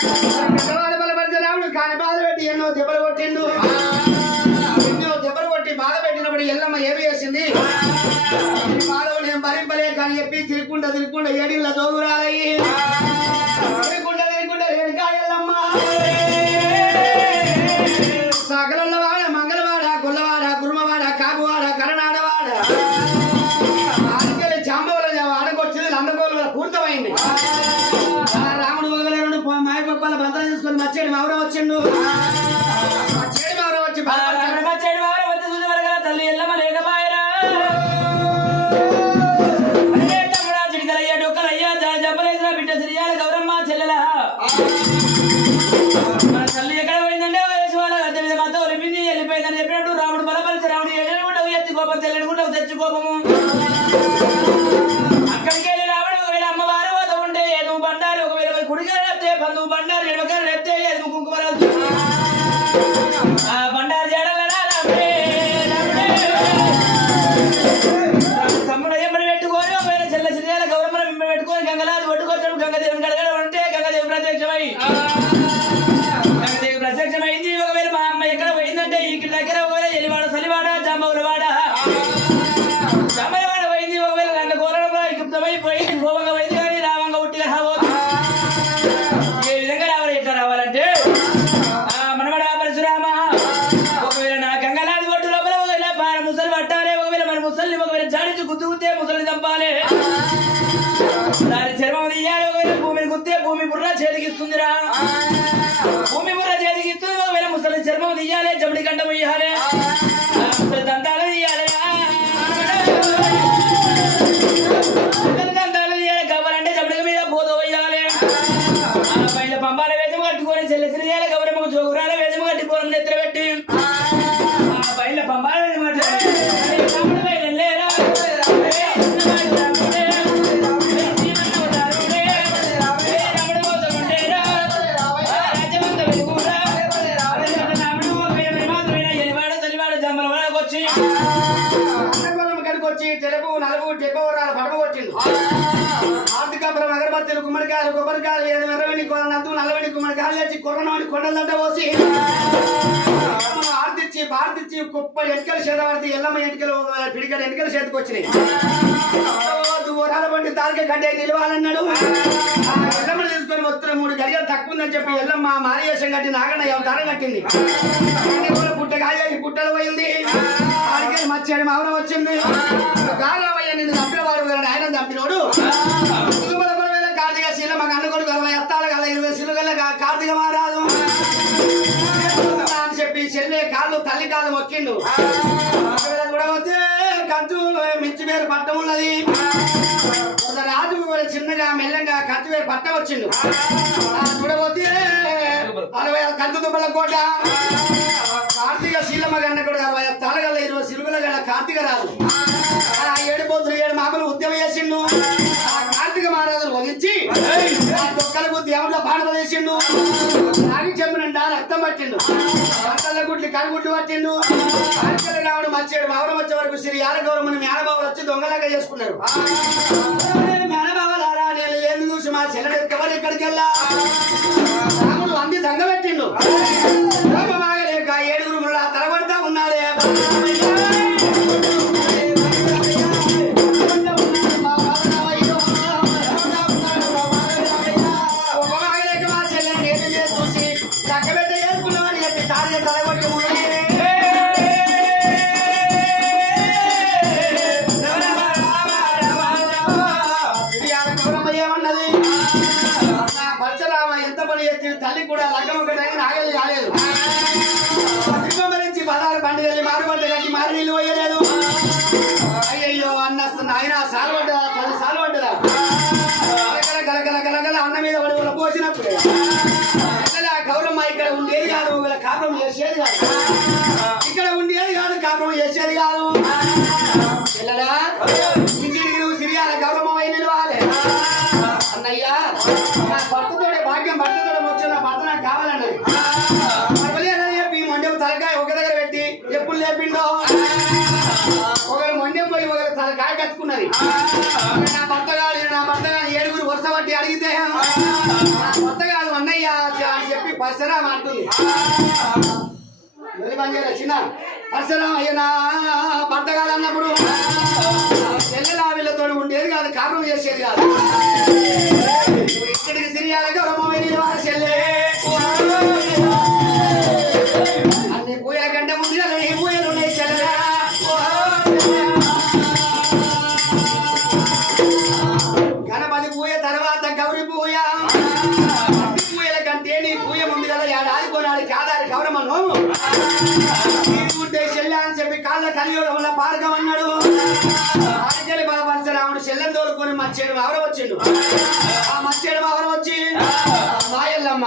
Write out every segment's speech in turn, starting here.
పెద్దవాడు బలపరిచే రాముడు కాని బాధ పెట్టి ఎన్నో దెబ్బలు కొట్టిండు. ఎన్నో దెబ్బలు కొట్టి బాధ పెట్టినప్పుడు ఎల్లమ్మ ఏమి చేసింది? ఈ నేను భరింపలేక చెప్పి తిరుక్కుంటా తిరుక్కుంటా ఏడిళ్ళ దోగురాలయ్యి తీయాలి జమిడి గంట ఇయ్యాలి కొర్రనోని కొండలంట పోసి ఆర్తిచ్చి భారతిచ్చి కుప్ప ఎన్నికల చేతవారి ఎల్లమ్మ ఎన్నికలు పిడికల ఎన్నికల చేతికి వచ్చినాయి. దూరాల బండి తారక గడ్డే నిలవాలన్నాడు. ఆ తీసుకొని వస్తున్న మూడు గడియలు తక్కువ ఉందని చెప్పి ఎల్లమ్మ మారేశం కట్టి నాగన్న అవతారం కట్టింది. పుట్ట కాయ పుట్టలు పోయింది. ఆడికి మచ్చాడు మావరం వచ్చింది. గాలవయ్య నిన్ను చంపినవాడు వీడు ఆయన చంపినోడు. కార్తీక శీల మాకు అన్న కొడుకు అరవై ఎత్తాల గల ఇరవై శీల గల కార్తీక మహారాజు తల్లి కాళ్ళు మొక్కిండు కూడా వచ్చే కంచు మించి పేరు పట్టం ఉన్నది. ఒక రాజు చిన్నగా మెల్లంగా కంచు పేరు పట్టం వచ్చిండు. ఆ చూడబోతే అరవై ఆరు కంచు దుబ్బల కోట. కార్తీక శీలమ్మ గన్న కూడా అరవై ఆరు తలగల ఇరవై సిలుగుల గల కార్తీక రాజు. ఆ ఏడు పోతులు ఏడు మామూలు ఉద్యమం చేసిండు. ఆ కార్తీక మహారాజును వదిలించి ఆ తొక్కలకు దేవుళ్ళ బాణలు వేసిండు రాగి రక్తం పట్టిండు. బట్టల గుడ్లు కనుగుడ్లు పట్టిండు. కార్తీక రావుడు వచ్చాడు మావరం వచ్చే వరకు శ్రీ యారగౌరమ్మని మేనబావలు వచ్చి దొంగలాగా చేసుకున్నారు. మేనబావలారా నేను ఏమి చూసి మా చెల్లెడు ఎవరు ఇక్కడికి వెళ్ళా రాముడు అంది దంగ పెట్టిండు. వీళ్ళ కాపురం చేసేది కాదు. ఇక్కడ ఉండేది కాదు కాపురం చేసేది కాదు. పిల్లలా ఇంటికి నువ్వు సిరియాల అయి నిలవాలి. అన్నయ్య నా భర్తతోడే భాగ్యం భర్తతోడే వచ్చి నా భర్త నాకు కావాలన్నది. చెప్పి మొండెం తలకాయ ఒక దగ్గర పెట్టి ఎప్పుడు లేపిండో. ఒకరు మొండెం పోయి ఒకరు తలకాయ కట్టుకున్నది నా భర్త కాదు నా భర్త కాదు ఏడుగురు వరుస బట్టి అడిగితే పరశురామ అంటుంది. చిన్న. పరశురామ అయ్యనా భర్త కాదన్నప్పుడు చెల్లెల ఉండేది కాదు కాపురం చేసేది కాదు. ఇక్కడికి సిరియాల గౌరవమైన చెల్లె. అన్ని కంటే ముందుగా ఈ పూయలు ఉన్నాయి చెల్లె. గణపతి పూయ తర్వాత గౌరి కాళ్ళ కలియోగం వల్ల పారకం అన్నాడు ఆడికెళ్ళి బాధపరిచే రాముడు చెల్లెని తోలుకొని మచ్చేడు మావరం వచ్చిండు ఆ మచ్చేడు మావరం వచ్చి మాయల్లమ్మ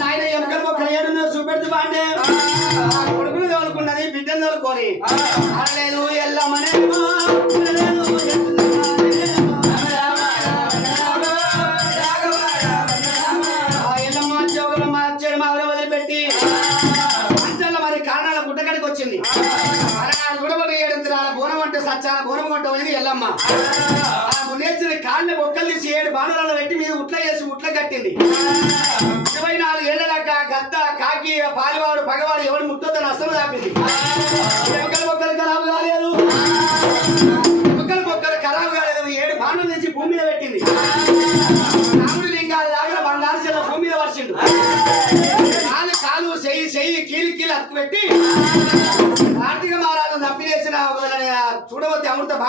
నాయన ఎముకలు మొక్కలు ఏడున్నో చూపెడుతూ బాండే కొడుకుని తోలుకున్నది బిడ్డను తోలుకొని. అనలేదు ఎల్లమ్మనే ఆ మునేశ్వరి కాళ్ళ బొక్కలు తీసి ఏడు బాణాలను పెట్టి మీద ఉట్ల వేసి ఉట్ల కట్టింది.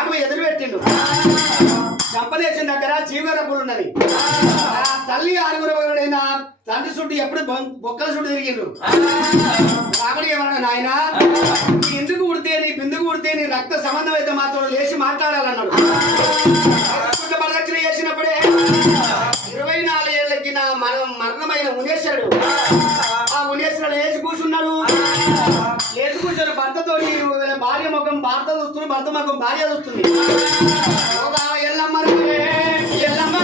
చూడవద్దు ఎదురు పెట్టిండు చంపలేసిన దగ్గర జీవరపులు ఉన్నది. ఆ తల్లి ఆరుగురైన తండ్రి చుట్టూ ఎప్పుడు బొక్కల చుట్టూ తిరిగిండ్రు? కాబట్టి ఏమన్నా నాయన? ఎందుకు ఉడితే నీ బిందుకు ఉడితే నీ రక్త సంబంధం అయితే మాత్రం లేచి మాట్లాడాలన్నాడు. రక్త ప్రదక్షిణ చేసినప్పుడే ఇరవై నాలుగేళ్ళకి నా మనం మరణమైన మునేశ్వరుడు. ఆ మునేశ్వరుడు లేచి కూర్చున్నాడు. లేదు కూర్చొని భర్తతో భార్య ముఖం భర్త చూస్తుంది భర్త ముఖం భార్య చూస్తుంది. ఒక ఎల్లమ్మ ఎల్లమ్మ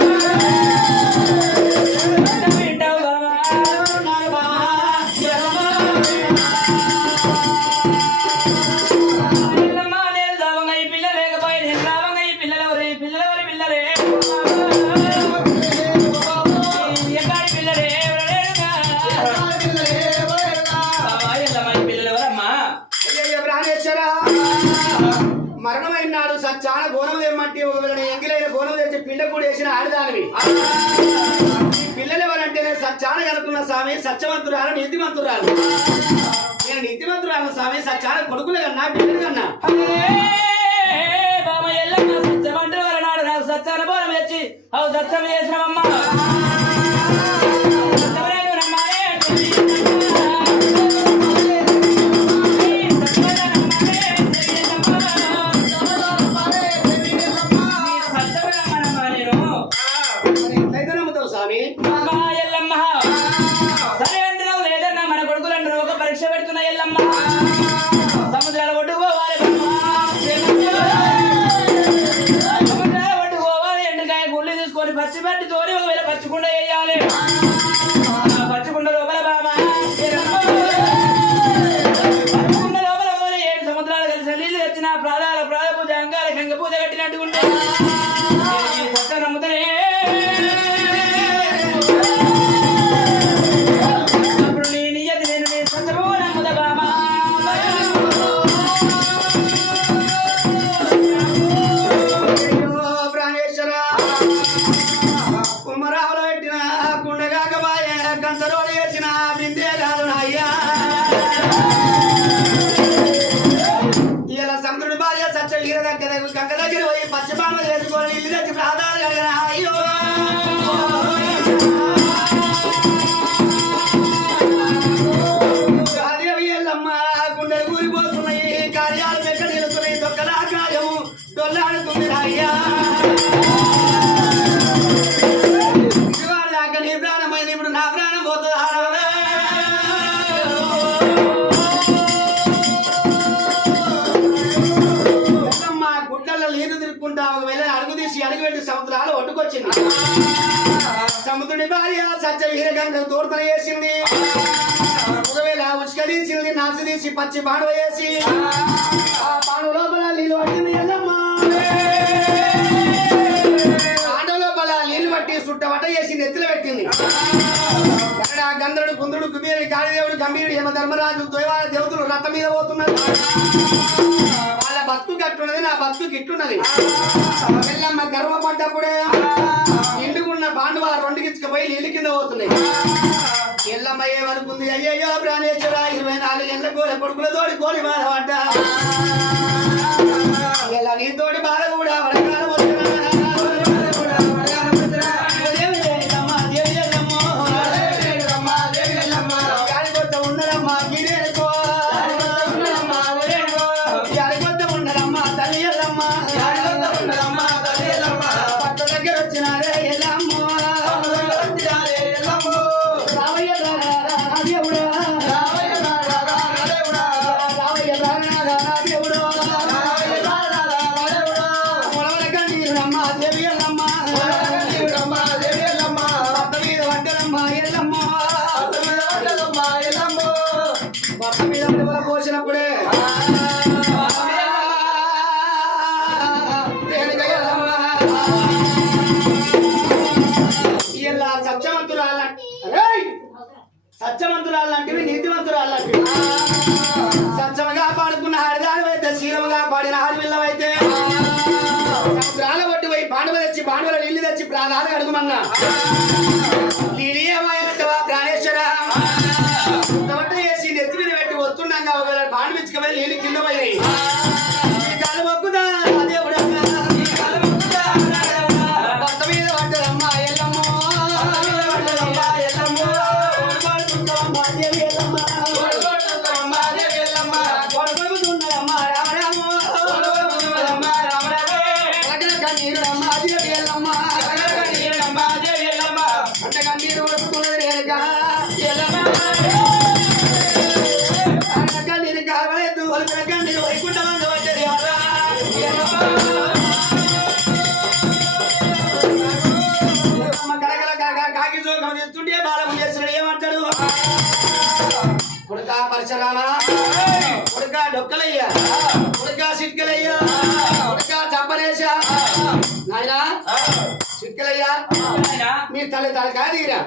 స్వామి సత్యవంతురాలు నీతిమంతురాలు నేను నీతిమంతురాలు స్వామి సచ్చాన కొడుకులు కన్నా బిడ్డలు కన్నా ఏ, వలనాడు నాకు సత్యాన బోరం తెచ్చి అవు సత్యం గంగ దూర్తన వేసింది ఒకవేళ ఉష్కరించింది నాసి తీసి పచ్చి బాణువ వేసి ఆ బాణువ లోపల నీళ్ళు పట్టింది ఎల్లమ్మా చుట్టవట చేసి ఎత్తులు పెట్టింది. గంధరుడు కుందుడు కుబేరుడు కాళీదేవుడు గంభీరుడు యమ ధర్మరాజు దైవాల దేవతలు రథం మీద పోతున్నారు. బతుకు గట్టున్నది నా బతుకు గిట్టున్నది. వెళ్ళమ్మ గర్వపడ్డప్పుడే. ఇండుకున్న బాండువ రెండు గిచ్చుకుపోయి నీళ్ళు కింద పోతున్నాయి. ఎల్లమ్మ ఏమనుకుంది? అయ్యయ్యో ప్రాణేశ్వరా ఇరవై నాలుగు ఎండ గోడ కొడుకుల తోడి బాధపడ్డా ఇలా నీ తోడి తను కాదీరా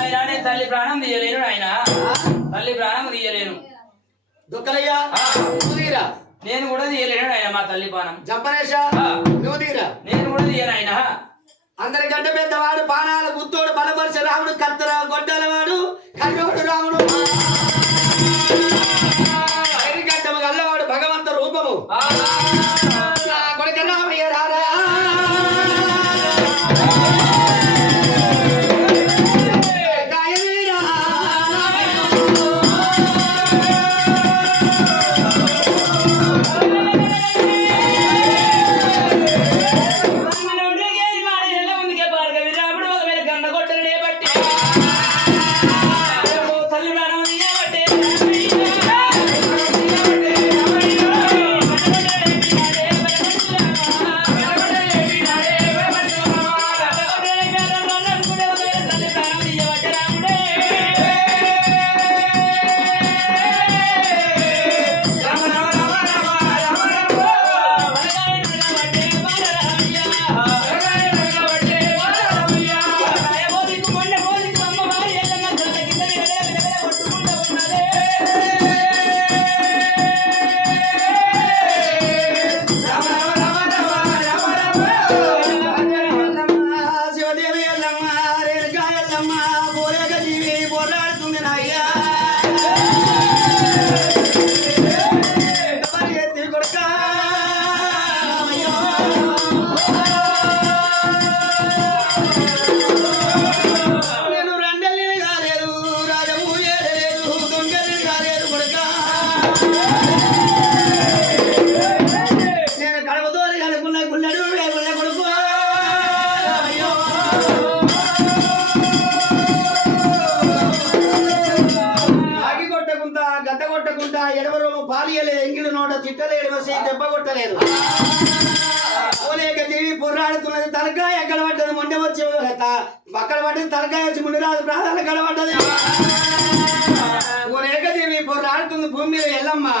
ఆయన తల్లి ప్రాణం తీయలేను ఆయన తల్లి ప్రాణం తీయలేను. దుఃఖలయ్యా? నేను కూడా తీయలేను ఆయన మా తల్లి పానం జంపరేష నువ్వు తీరా? నేను కూడా తీయను ఆయన అందరికంటే పెద్దవాడు పానాలకు ఎడవరోము పాలియలేదు ఎంగిడు నోట తిట్టలేడు వసే దెబ్బ కొట్టలేదు. పోలేక జీవి పొర్రాడుతున్నది తలకాయ ఎక్కడ పడ్డది ముండె వచ్చి పక్కన పడ్డది తలకాయ వచ్చి ముందు రాదు ప్రాణాలు ఎక్కడ పడ్డది పోలేక జీవి పొర్రాడుతుంది భూమి మీద వెళ్ళమ్మా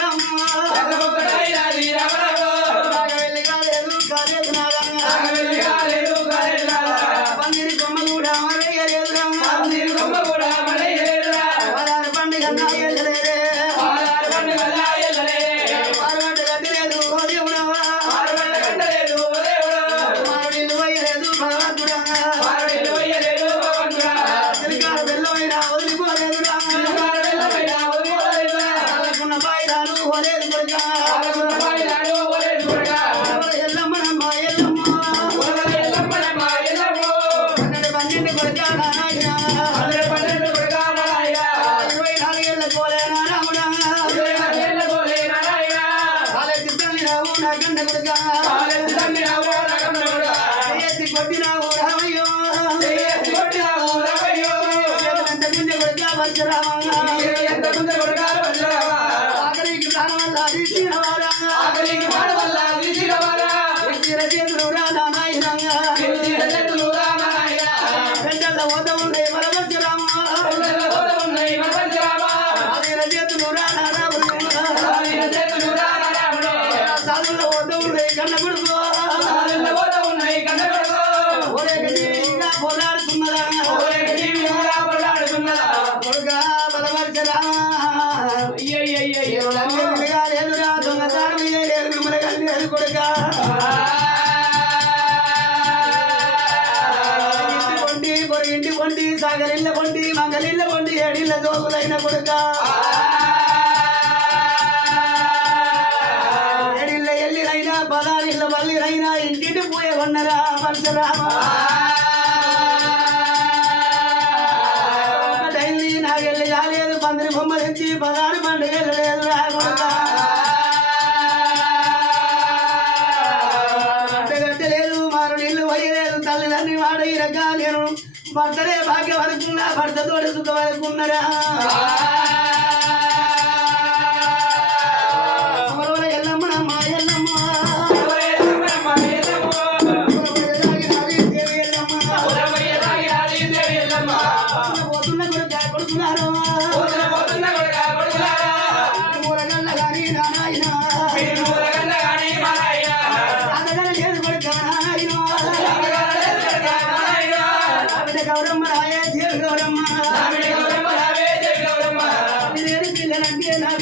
రామ Thank you. ఎక్కడైనా ఇంటిని పోయే ఉన్నరా పరశురామా డైలీ నా వెళ్ళి కాలేదు పందిరి బొమ్మ తెచ్చి పదాడు పండుగ లేదు రాకుండా అడ్డగట్టలేదు మారు నీళ్ళు పోయలేదు తల్లిదండ్రి వాడైరగా నేను భర్తనే భాగ్యవరకున్నా భర్తతోటి సుఖవరకున్నరా పిల్లలంటే నా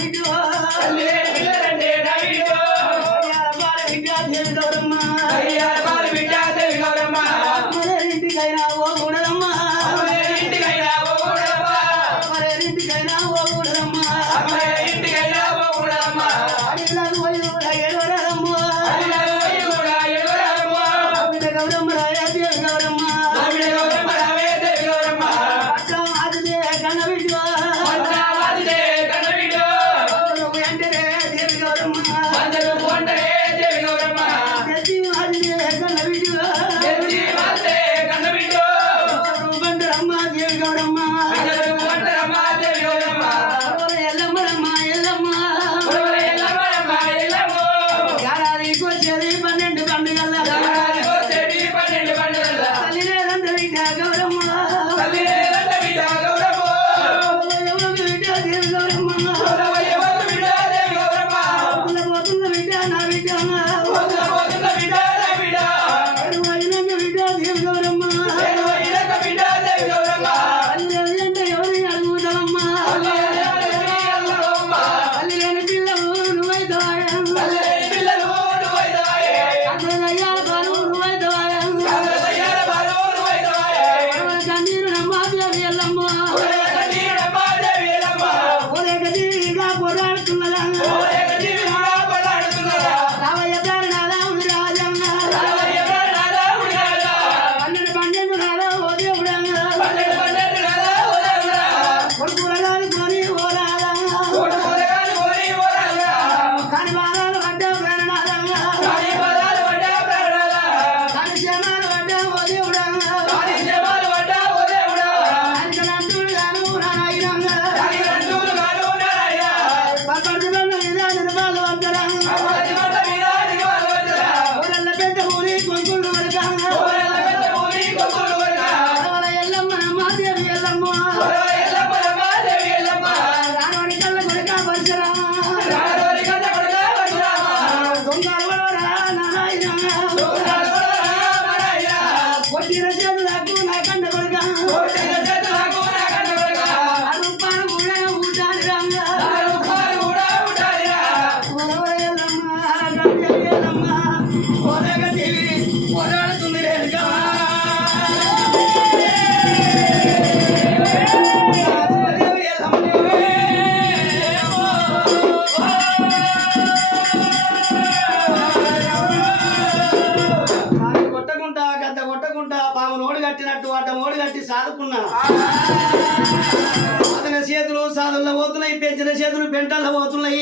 చేతులు పెంటల్లో పోతున్నాయి.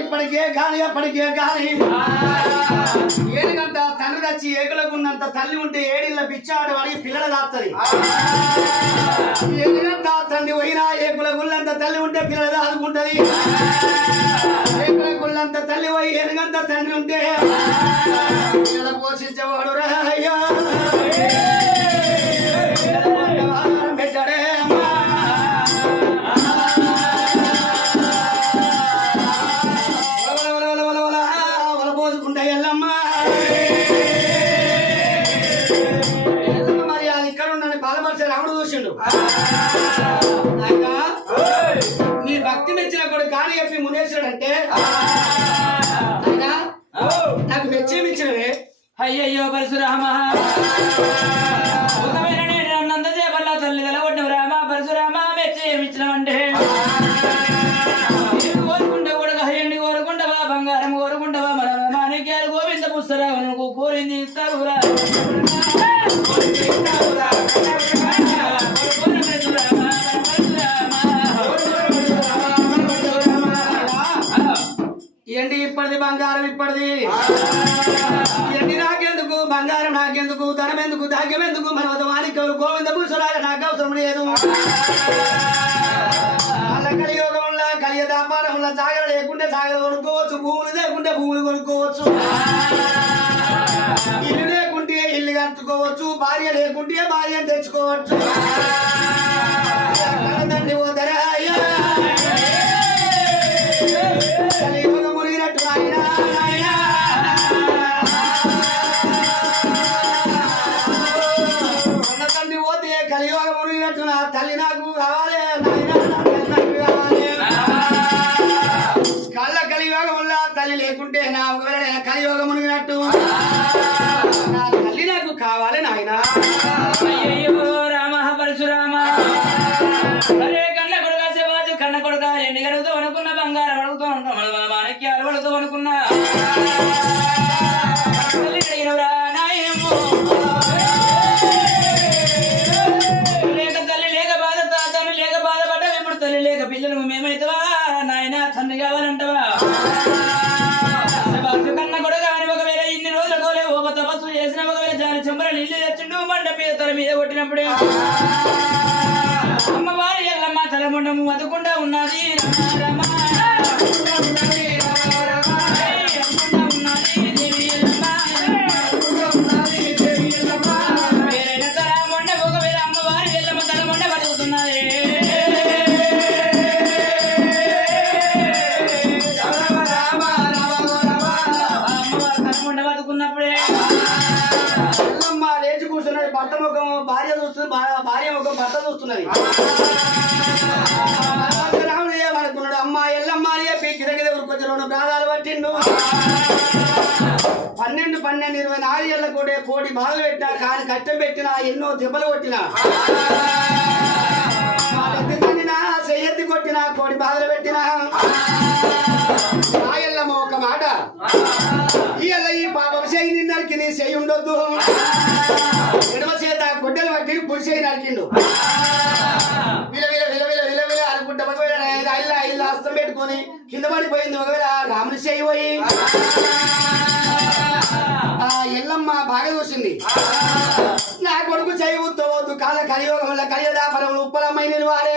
ఇప్పటికే కానీ అప్పటికే కానీ ఏనుగంత తండ్రి తెచ్చి ఏగులకున్నంత తల్లి ఉంటే ఏడిళ్ళ పిచ్చాడు వాడికి పిల్లలు దాస్తుంది ఏడినంత తండ్రి పోయినా ఏకుల గుళ్ళంత తల్లి ఉంటే పిల్లలు దాదుకుంటది ఏకుల గుళ్ళంత తల్లి పోయి ఏనుగంత తండ్రి ఉంటే పిల్లలు పోషించేవాడు రా అయ్యా. నీ భక్తి మెచ్చిన కొడుకు కాని చెప్పి మునేశ్వరుడు అంటే నాకు మెచ్చి మెచ్చినవే అయ్యయ్యో పరశురామ. ఒకవేళ నేను నన్నంత తల్లి తెలగొట్టిన రామ పరశురామ మెచ్చి ఏమిచ్చినవంటే కోరింది ఇస్తారు ఎందుకు? ధనం ఎందుకు? దాగ్యం ఎందుకు? మన వద్ద మాణిక్యులు గోవింద పురుషులాగా నాకు అవసరం లేదు. వాళ్ళ కలియోగంలో కలియ వ్యాపారంలో జాగ్రత్త లేకుంటే జాగర కొనుక్కోవచ్చు భూములు లేకుంటే భూములు కొనుక్కోవచ్చు. ఇల్లు లేకుంటే ఇల్లు కట్టుకోవచ్చు భార్య లేకుంటే భార్యను తెచ్చుకోవచ్చు. తండ్రి ఎల్లమ్మ తలముండము ఉన్నది. రమ. పన్నెండు ఇరవై నాలుగేళ్ళ కూడా కోటి బాధలు పెట్టినా కానీ కష్టం పెట్టినా ఎన్నో దెబ్బలు కొట్టినా. ఎత్తి చెయ్యెత్తి కొట్టినా కోటి బాధలు పెట్టినా. ఆ ఒక మాట. ఇయ్యాల ఈ పాపం చేయి నిన్నరికి నీ చెయ్యి ఉండొద్దు. ఎడమ చేత గుడ్డలు పట్టి పుడి చేయి నరికిండు. విల విల విల విల విల విల ఒకవేళ ఇల్లు ఇల్లు పెట్టుకొని కింద పడిపోయింది ఒకవేళ రాముని చేయి పోయి. ఎల్లమ్మ బాగా చూసింది. నా కొడుకు చేయవద్దు కాల కలియోగం వల్ల కలియదాపరం ఉప్పలమైన వారే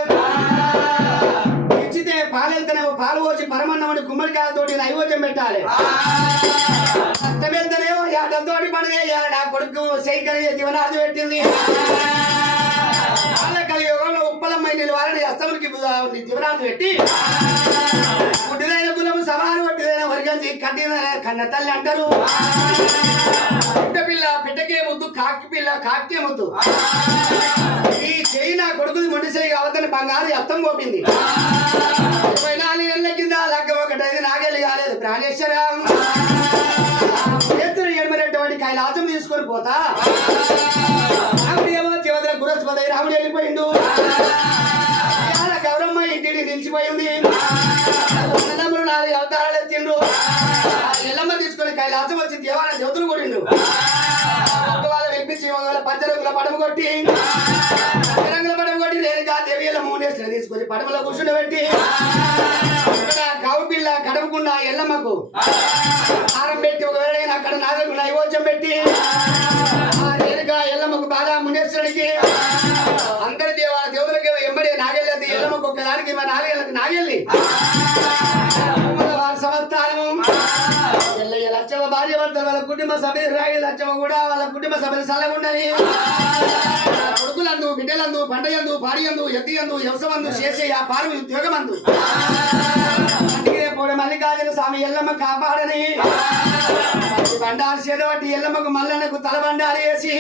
ఇచ్చితే పాలెళ్తేనేమో పాలు పోసి పరమన్నమని గుమ్మడికాయలతోటి నైవేద్యం పెట్టాలి. అత్త వెళ్తేనేమో ఏటతోటి పండుగ నా కొడుకు సైకల్ దివనాది పెట్టింది. కాల కలియోగంలో ఉప్పలమ్మాయి నిలవాలని అస్తమునికి దివనాది పెట్టి వడ్డిదైన వర్గంచి కట్టిన కన్న తల్లి అంటారు పిట్ట పిల్ల పెట్టకే ముద్దు కాకి పిల్ల కాకే ముద్దు ఈ చెయ్యి నా కొడుకుది మొండి చెయ్యి కావద్దని బంగారు అర్థం పోపింది ఇరవై నాలుగు ఏళ్ళ కింద లగ్గం ఒకటైంది నాగేళ్ళు కాలేదు ప్రాణేశ్వరం. చేతులు ఎడమరెడ్డి కైలాసం తీసుకొని పోతా. రాముడేమో ఏమో చివరి గురస్పతి రాముడు వెళ్ళిపోయిండు. గౌరమ్మ ఇంటిని నిలిచిపోయింది. నాలుగు అవతారాలు ఎత్తిండు. తీసుకొని కైలాసం వచ్చి దేవాలయ జ్యోతులు కొట్టిండు వాళ్ళ వాళ్ళ పంచరంగుల పడమ కొట్టి పంచరంగుల పడమ కొట్టి రేణుకా దేవి మునేశ్వరి తీసుకొని పడమలో కూర్చుండబెట్టి అక్కడ కావు పిల్ల కడవకుండా ఎల్లమ్మకు ఆరం పెట్టి ఒకవేళ అక్కడ నాగకు నైవేద్యం పెట్టి ఆ. రేణుగా ఎల్లమ్మకు బాధ మునేశ్వరుడికి అందరి దేవాల దేవతలకి ఎంబడి నాగెళ్ళి ఎల్లమ్మకు ఒకదానికి మా నాగేళ్ళకి నాగెళ్ళి తర్వాత వాళ్ళ కుటుంబ సభ్యులు రాగి లచ్చమ్మ కూడా వాళ్ళ కుటుంబ సభ్యులు సల్లగుండని కొడుకులందు బిడ్డలందు పంటయందు పాడియందు ఎత్తియందు వ్యవసమందు చేసే ఆ పారు ఉద్యోగమందు అందుకే మల్లికార్జున స్వామి ఎల్లమ్మ కాపాడని. బండారు చేదబట్టి ఎల్లమ్మకు మల్లన్నకు తల బండారు వేసి